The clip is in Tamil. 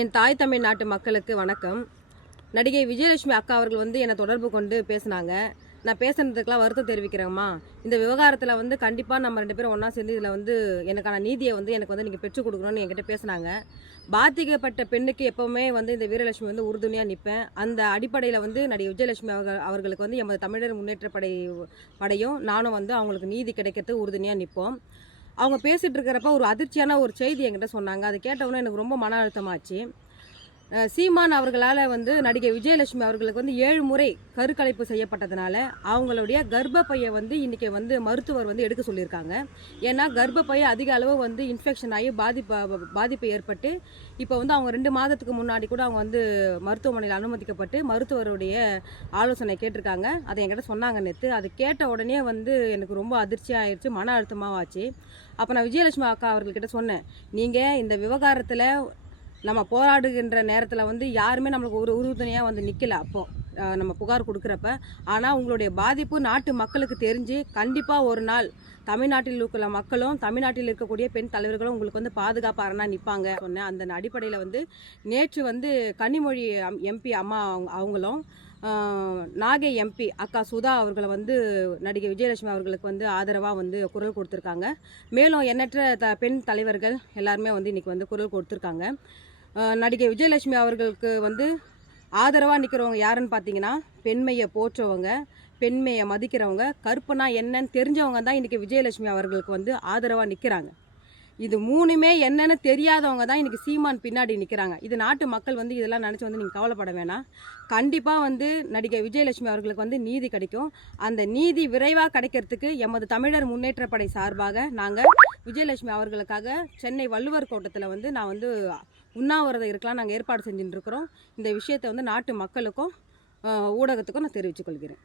என் தாய் தமிழ் நாட்டு மக்களுக்கு வணக்கம். நடிகை விஜயலட்சுமி அக்கா அவர்கள் வந்து என்னை தொடர்பு கொண்டு பேசினாங்க. நான் பேசுனதுக்கெலாம் வருத்தம் தெரிவிக்கிறேம்மா இந்த விவகாரத்தில் வந்து கண்டிப்பாக நம்ம ரெண்டு பேரும் ஒன்றா சேர்ந்து இதில் வந்து எனக்கான நீதியை வந்து எனக்கு வந்து நீங்கள் பெற்றுக் கொடுக்கணும்னு என்கிட்ட பேசினாங்க. பாதிக்கப்பட்ட பெண்ணுக்கு எப்போவுமே வந்து இந்த வீரலட்சுமி வந்து உறுதுணையாக நிற்பேன் அந்த அடிப்படையில் வந்து நடிகை விஜயலட்சுமி அவர்கள் அவர்களுக்கு வந்து எமது தமிழர் முன்னேற்ற படை படையும் நானும் வந்து அவங்களுக்கு நீதி கிடைக்கிறதுக்கு உறுதுணையாக நிற்போம் அவங்க பேசிகிட்டு இருக்கிறப்ப ஒரு அதிர்ச்சியான ஒரு செய்தி என்கிட்ட சொன்னாங்க. அதை கேட்டவுடனே எனக்கு ரொம்ப மன அழுத்தமாச்சு. சீமான் அவர்களால் வந்து நடிகை விஜயலட்சுமி அவர்களுக்கு வந்து ஏழு முறை கருக்கலைப்பு செய்யப்பட்டதுனால அவங்களுடைய கர்ப்பப்பையை வந்து இன்றைக்கி வந்து மருத்துவர் வந்து எடுக்க சொல்லியிருக்காங்க. ஏன்னா கர்ப்பப்பையை அதிக அளவு வந்து இன்ஃபெக்ஷன் ஆகி பாதிப்பு பாதிப்பு ஏற்பட்டு இப்போ வந்து அவங்க ரெண்டு மாதத்துக்கு முன்னாடி கூட அவங்க வந்து மருத்துவமனையில் அனுமதிக்கப்பட்டு மருத்துவருடைய ஆலோசனை கேட்டிருக்காங்க. அதை என்கிட்ட சொன்னாங்க நேற்று அது கேட்ட உடனே வந்து எனக்கு ரொம்ப அதிர்ச்சியாக ஆயிடுச்சு மன அழுத்தமாக ஆச்சு அப்போ நான் விஜயலட்சுமி அக்கா அவர்கள்கிட்ட சொன்னேன் நீங்கள் இந்த விவகாரத்தில் நம்ம போராடுகின்ற நேரத்தில் வந்து யாருமே நம்மளுக்கு ஒரு உறுதுணையாக வந்து நிற்கல அப்போது நம்ம புகார் கொடுக்குறப்ப. ஆனால் உங்களுடைய பாதிப்பு நாட்டு மக்களுக்கு தெரிஞ்சு கண்டிப்பாக ஒரு நாள் தமிழ்நாட்டில் இருக்கிற மக்களும் தமிழ்நாட்டில் இருக்கக்கூடிய பெண் தலைவர்களும் உங்களுக்கு வந்து பாதுகாப்பாரனா நிற்பாங்க சொன்னேன். அந்த அடிப்படையில் வந்து நேற்று வந்து கனிமொழி எம்பி அம்மா அவங்க அவங்களும் நாகை எம்பி அக்கா சுதா அவர்களை வந்து நடிகை விஜயலட்சுமி அவர்களுக்கு வந்து ஆதரவாக வந்து குரல் கொடுத்துருக்காங்க. மேலும் எண்ணற்ற த பெண் தலைவர்கள் எல்லாருமே வந்து இன்னைக்கு வந்து குரல் கொடுத்துருக்காங்க. நடிகை விஜயலட்சுமி அவர்களுக்கு வந்து ஆதரவாக நிற்கிறவங்க யாருன்னு பார்த்தீங்கன்னா பெண்மையை போற்றவங்க பெண்மையை மதிக்கிறவங்க கற்பனா என்னன்னு தெரிஞ்சவங்க தான் இன்றைக்கி விஜயலட்சுமி அவர்களுக்கு வந்து ஆதரவாக நிற்கிறாங்க இது மூணுமே என்னென்னு தெரியாதவங்க தான் இன்றைக்கி சீமான் பின்னாடி நிற்கிறாங்க இது நாட்டு மக்கள் வந்து இதெல்லாம் நினச்சி வந்து நீங்கள் கவலைப்பட வேணாம். கண்டிப்பாக வந்து நடிகை விஜயலட்சுமி அவர்களுக்கு வந்து நீதி கிடைக்கும். அந்த நீதி விரைவாக கிடைக்கிறதுக்கு எமது தமிழர் முன்னேற்றப்படை சார்பாக நாங்கள் விஜயலட்சுமி அவர்களுக்காக சென்னை வள்ளுவர் கோட்டத்தில் வந்து நான் வந்து உண்ணாவிரதம் இருக்கலாம் நாங்கள் ஏற்பாடு செஞ்சுட்டு இருக்கிறோம். இந்த விஷயத்தை வந்து நாட்டு மக்களுக்கும் ஊடகத்துக்கும் நான் தெரிவித்துக்கொள்கிறேன்